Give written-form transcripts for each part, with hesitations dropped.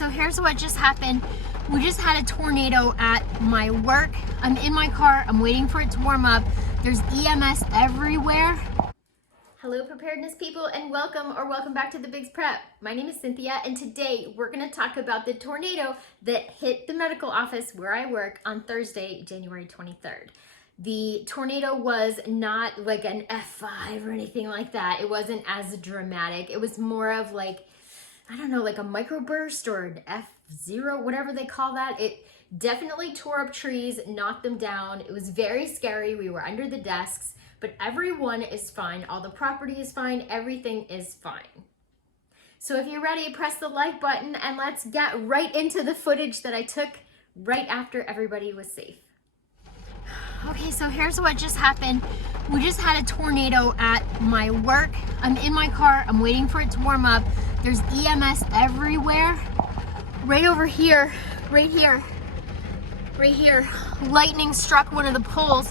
So here's what just happened. We just had a tornado at my work. I'm in my car, I'm waiting for it to warm up. There's EMS everywhere. Hello preparedness people, and welcome back to the Biggs Prep. My name is Cynthia, and today we're gonna talk about the tornado that hit the medical office where I work on Thursday, January 23rd. The tornado was not like an F5 or anything like that. It wasn't as dramatic. It was more of like, I don't know, like a microburst or an F0, whatever they call that. It definitely tore up trees, knocked them down. It was very scary. We were under the desks, but everyone is fine. All the property is fine. Everything is fine. So if you're ready, press the like button and let's get right into the footage that I took right after everybody was safe. Okay, so here's what just happened. We just had a tornado at my work. I'm in my car, I'm waiting for it to warm up. There's EMS everywhere. Right over here, right here. Lightning struck one of the poles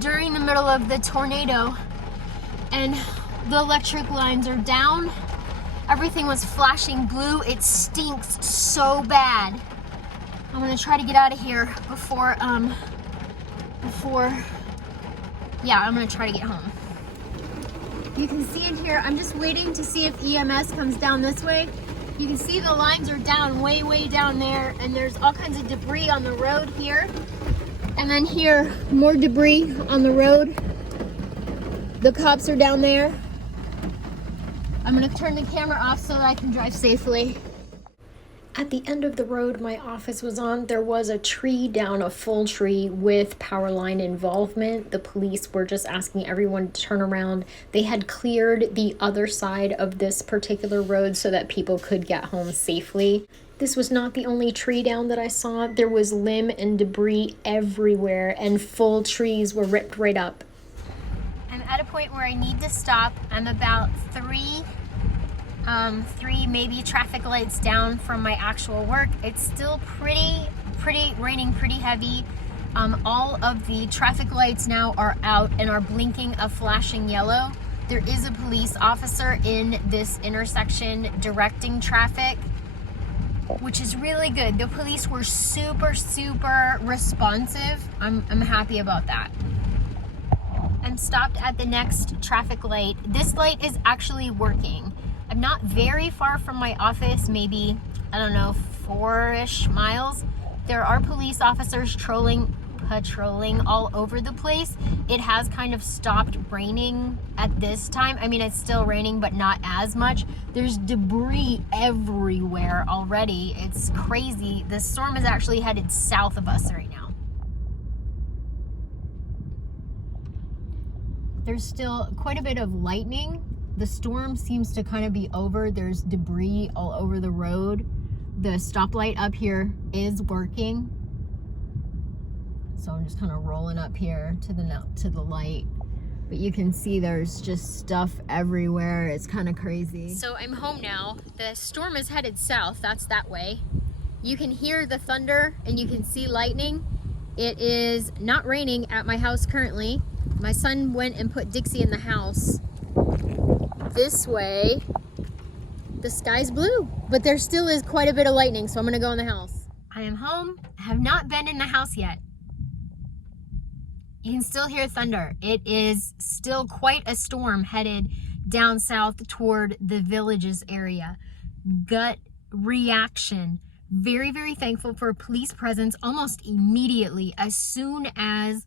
during the middle of the tornado, and the electric lines are down. Everything was flashing blue. It stinks so bad. I'm gonna try to get out of here before I'm gonna try to get home. You can see in here, I'm just waiting to see if EMS comes down this way. You can see the lines are down, way down there, and there's all kinds of debris on the road here. And then here, more debris on the road. The cops are down there. I'm gonna turn the camera off so that I can drive safely. At the end of the road my office was on, there was a tree down, a full tree with power line involvement. The police were just asking everyone to turn around. They had cleared the other side of this particular road so that people could get home safely. This was not the only tree down that I saw. There was limb and debris everywhere, and full trees were ripped right up. I'm at a point where I need to stop. I'm about three maybe traffic lights down from my actual work. It's still raining pretty heavy. All of the traffic lights now are out and are blinking a flashing yellow. There is a police officer in this intersection directing traffic, which is really good. The police were super responsive. I'm happy about that. I'm stopped at the next traffic light. This light is actually working. I'm not very far from my office, maybe, I don't know, 4-ish miles. There are police officers patrolling all over the place. It has kind of stopped raining at this time. I mean, it's still raining, but not as much. There's debris everywhere already. It's crazy. The storm is actually headed south of us right now. There's still quite a bit of lightning. The storm seems to kind of be over. There's debris all over the road. The stoplight up here is working. So I'm just kind of rolling up here to the light. But you can see there's just stuff everywhere. It's kind of crazy. So I'm home now. The storm is headed south. That's that way. You can hear the thunder and you can see lightning. It is not raining at my house currently. My son went and put Dixie in the house. This way, the sky's blue, but there still is quite a bit of lightning, so I'm gonna go in the house. I am home. I have not been in the house yet. You can still hear thunder. It is still quite a storm headed down south toward the Villages area. Gut reaction. Very thankful for police presence almost immediately as soon as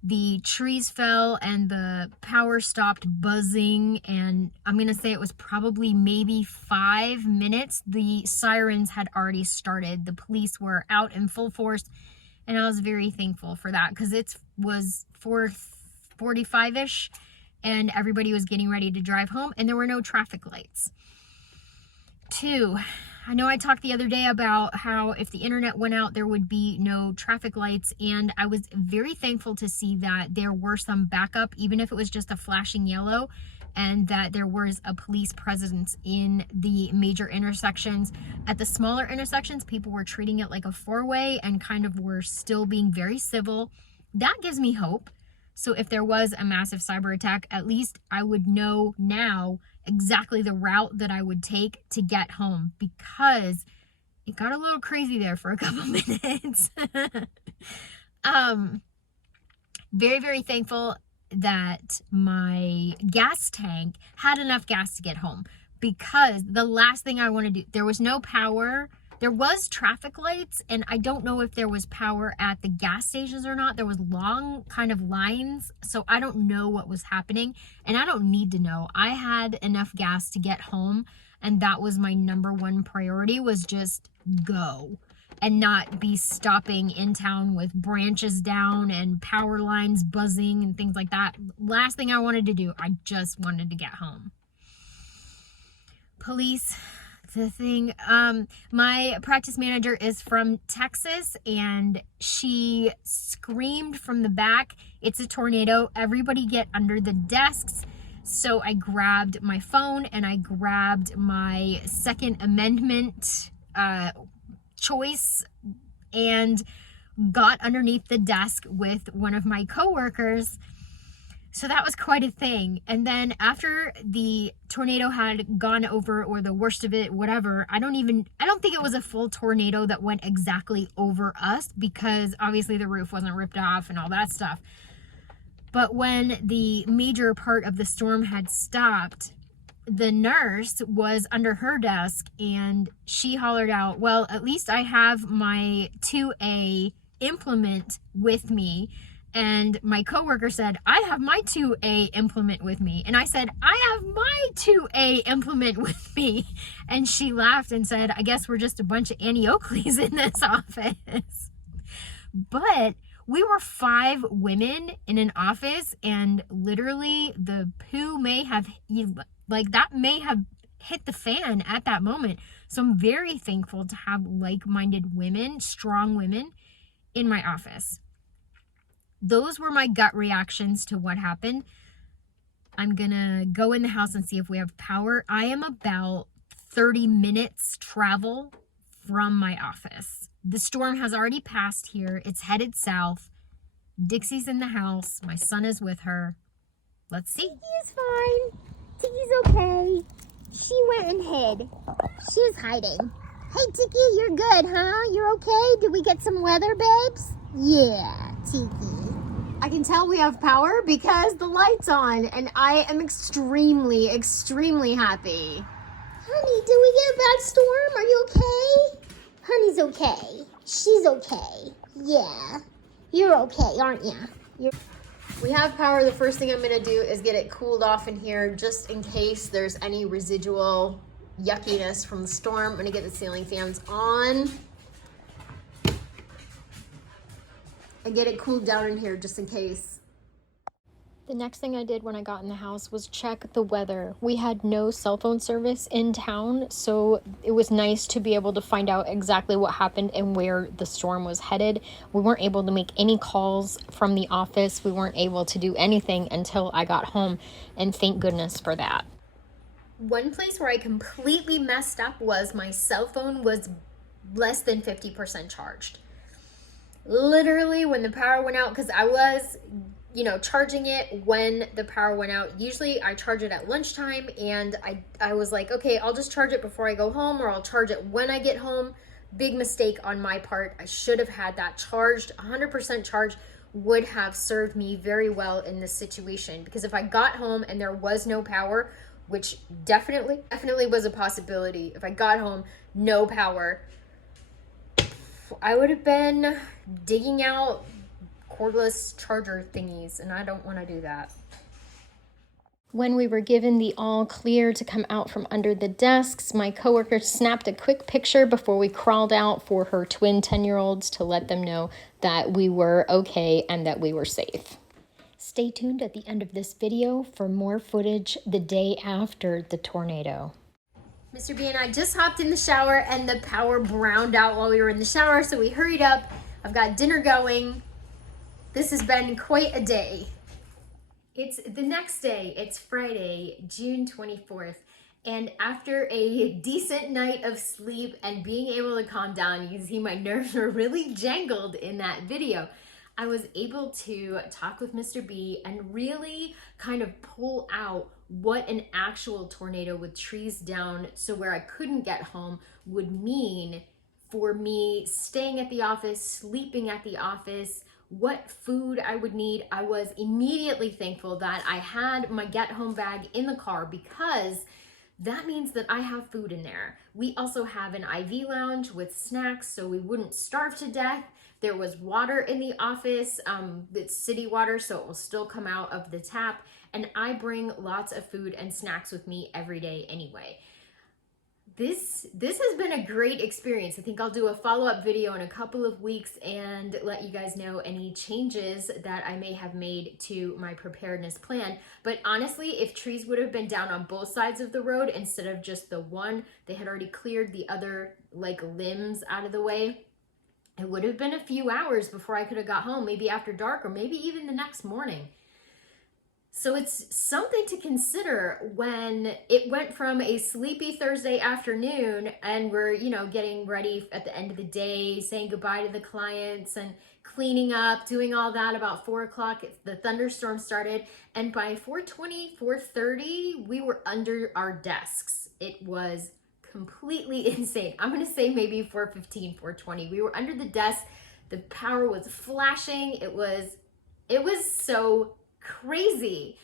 the trees fell and the power stopped buzzing, and I'm gonna say it was probably maybe 5 minutes. The sirens had already started. The police were out in full force, and I was very thankful for that because it was 4:45-ish and everybody was getting ready to drive home and there were no traffic lights. 2, I know I talked the other day about how if the internet went out, there would be no traffic lights, and I was very thankful to see that there were some backup, even if it was just a flashing yellow, and that there was a police presence in the major intersections. At the smaller intersections, people were treating it like a 4-way and kind of were still being very civil. That gives me hope. So if there was a massive cyber attack, at least I would know now exactly the route that I would take to get home, because it got a little crazy there for a couple minutes. Very, very thankful that my gas tank had enough gas to get home, because the last thing I want to do, there was no power. There was traffic lights, and I don't know if there was power at the gas stations or not. There was long kind of lines, so I don't know what was happening, and I don't need to know. I had enough gas to get home, and that was my number one priority, was just go and not be stopping in town with branches down and power lines buzzing and things like that. Last thing I wanted to do, I just wanted to get home. Police, the thing, my practice manager is from Texas, and she screamed from the back, "It's a tornado, everybody get under the desks." So I grabbed my phone and I grabbed my Second Amendment choice and got underneath the desk with one of my coworkers. So that was quite a thing. And then after the tornado had gone over, or the worst of it, whatever, I don't think it was a full tornado that went exactly over us, because obviously the roof wasn't ripped off and all that stuff. But when the major part of the storm had stopped, the nurse was under her desk and she hollered out, "Well, at least I have my 2A implement with me." And my coworker said, "I have my 2A implement with me." And I said, "I have my 2A implement with me." And she laughed and said, "I guess we're just a bunch of Annie Oakleys in this office." But we were 5 women in an office, and literally the poo may have hit the fan at that moment. So I'm very thankful to have like-minded women, strong women in my office. Those were my gut reactions to what happened. I'm gonna go in the house and see if we have power. I am about 30 minutes travel from my office. The storm has already passed here. It's headed south. Dixie's in the house. My son is with her. Let's see. Tiki is fine. Tiki's okay. She went and hid. She's hiding. Hey, Tiki, you're good, huh? You're okay? Did we get some weather, babes? Yeah, Tiki. I can tell we have power because the light's on, and I am extremely, extremely happy. Honey, did we get a bad storm? Are you okay? Honey's okay. She's okay. Yeah. You're okay, aren't you? We have power. The first thing I'm gonna do is get it cooled off in here, just in case there's any residual yuckiness from the storm. I'm gonna get the ceiling fans on and get it cooled down in here just in case. The next thing I did when I got in the house was check the weather. We had no cell phone service in town, so it was nice to be able to find out exactly what happened and where the storm was headed. We weren't able to make any calls from the office. We weren't able to do anything until I got home, and thank goodness for that. One place where I completely messed up was my cell phone was less than 50% charged. Literally, when the power went out, because I was charging it when the power went out. Usually I charge it at lunchtime, and I was like, okay, I'll just charge it before I go home, or I'll charge it when I get home. Big mistake on my part. I should have had that charged. 100% charge would have served me very well in this situation, because if I got home and there was no power, which definitely was a possibility, if I got home, no power, I would have been digging out cordless charger thingies, and I don't want to do that. When we were given the all clear to come out from under the desks, my coworker snapped a quick picture before we crawled out for her twin 10-year-olds to let them know that we were okay and that we were safe. Stay tuned at the end of this video for more footage the day after the tornado. Mr. B and I just hopped in the shower, and the power browned out while we were in the shower, so we hurried up. I've got dinner going. This has been quite a day. It's the next day. It's Friday, June 24th. And after a decent night of sleep and being able to calm down, you can see my nerves were really jangled in that video. I was able to talk with Mr. B and really kind of pull out what an actual tornado with trees down so where I couldn't get home would mean for me staying at the office, sleeping at the office, what food I would need. I was immediately thankful that I had my get home bag in the car, because that means that I have food in there. We also have an IV lounge with snacks so we wouldn't starve to death. There was water in the office. It's city water, so it will still come out of the tap. And I bring lots of food and snacks with me every day anyway. This has been a great experience. I think I'll do a follow-up video in a couple of weeks and let you guys know any changes that I may have made to my preparedness plan. But honestly, if trees would have been down on both sides of the road instead of just the one, they had already cleared the other like limbs out of the way, it would have been a few hours before I could have got home, maybe after dark or maybe even the next morning. So it's something to consider when it went from a sleepy Thursday afternoon and we're, you know, getting ready at the end of the day, saying goodbye to the clients and cleaning up, doing all that. About 4 o'clock, the thunderstorm started. And by 4:20, 4:30, we were under our desks. It was completely insane. I'm going to say maybe 4:15, 4:20. We were under the desk. The power was flashing. It was so crazy.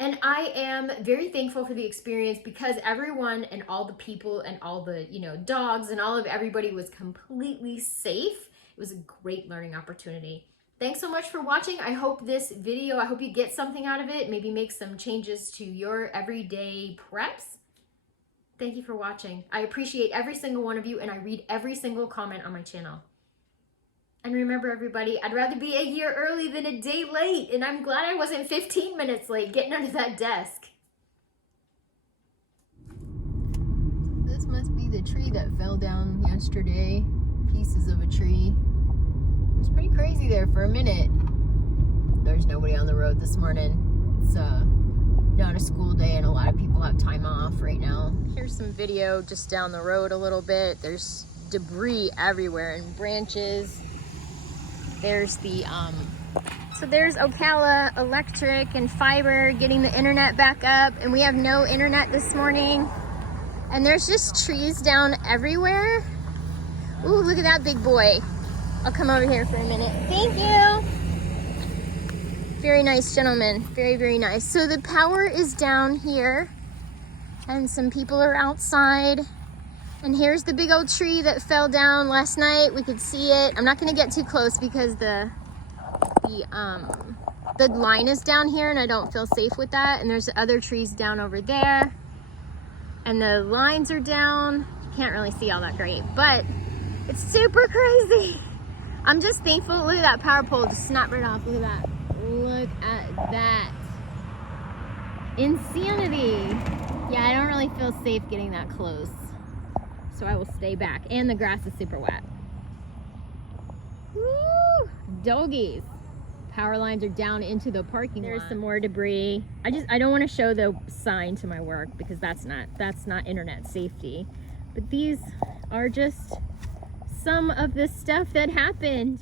And I am very thankful for the experience, because everyone and all the people and all the, you know, dogs and all of everybody was completely safe. It was a great learning opportunity. Thanks so much for watching. I hope this video, I hope you get something out of it, maybe make some changes to your everyday preps. Thank you for watching. I appreciate every single one of you, and I read every single comment on my channel. And remember, everybody, I'd rather be a year early than a day late, and I'm glad I wasn't 15 minutes late getting under that desk. This must be the tree that fell down yesterday. Pieces of a tree. It was pretty crazy there for a minute. There's nobody on the road this morning. It's not a school day, and a lot of people have time off right now. Here's some video just down the road a little bit. There's debris everywhere and branches. There's the, so there's Ocala Electric and Fiber getting the internet back up, and we have no internet this morning. And there's just trees down everywhere. Ooh, look at that big boy. I'll come over here for a minute. Thank you. Very nice gentleman, very, very nice. So the power is down here, and some people are outside. And here's the big old tree that fell down last night. We could see it. I'm not gonna get too close because the line is down here and I don't feel safe with that. And there's other trees down over there. And the lines are down. You can't really see all that great, but it's super crazy. I'm just thankful. Look at that power pole just snapped right off. Look at that. Look at that. Insanity. Yeah, I don't really feel safe getting that close, so I will stay back. And the grass is super wet. Woo! Doggies. Power lines are down into the parking lot. There's some more debris. I don't want to show the sign to my work because that's not internet safety. But these are just some of the stuff that happened.